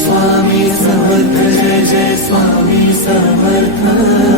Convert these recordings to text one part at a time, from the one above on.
स्वामी समर्थ जय जय स्वामी समर्थ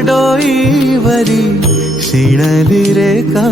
പാടോ ഈ വരി ക്ഷീണലിരേ കാ